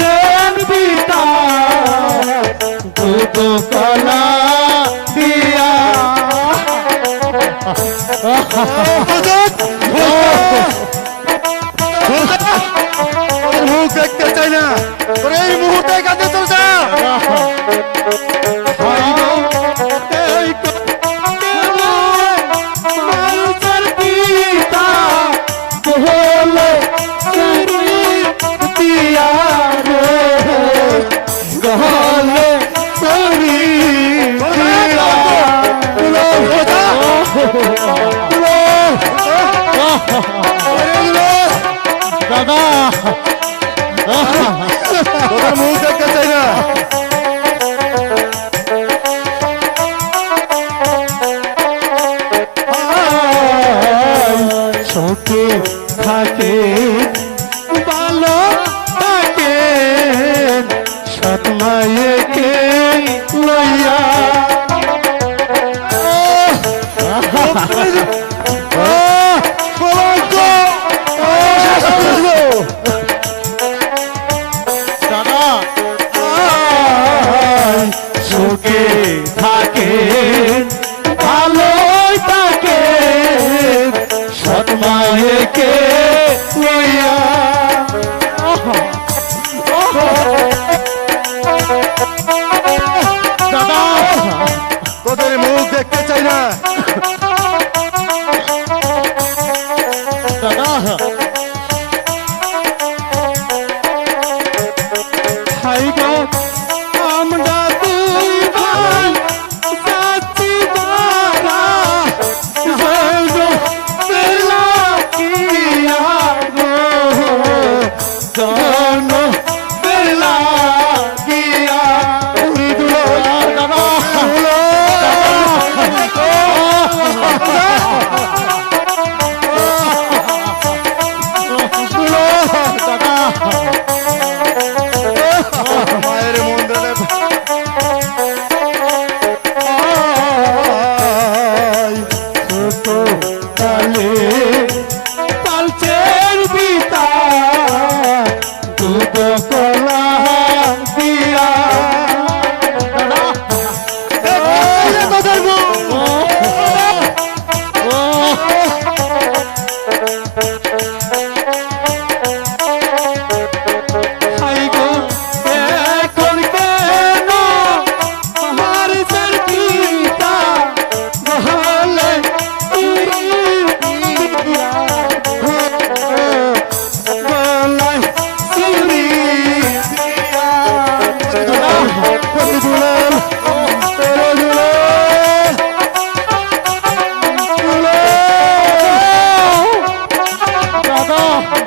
প্রেম বিতা দুটো কলা দিয়া মুখ দেখতে চাই না এই মুহূর্তে কাজে চলছে হলে করি দাদা মুখ দেখতে চাই না থাকে ভালো থাকে। সৎমায়কে তোদের মুখ Let's go! Oh. Go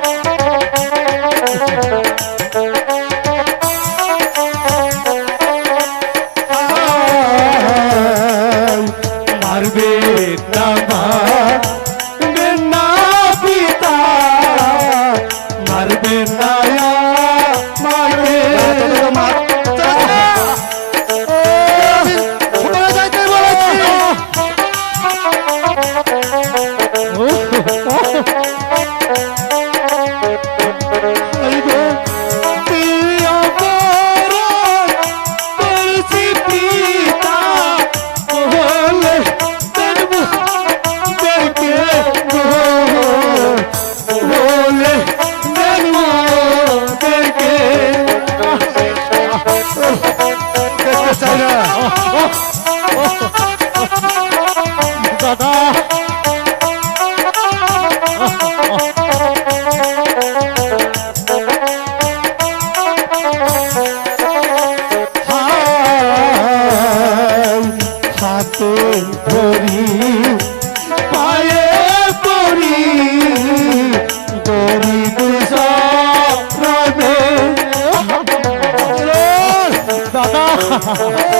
Yeah.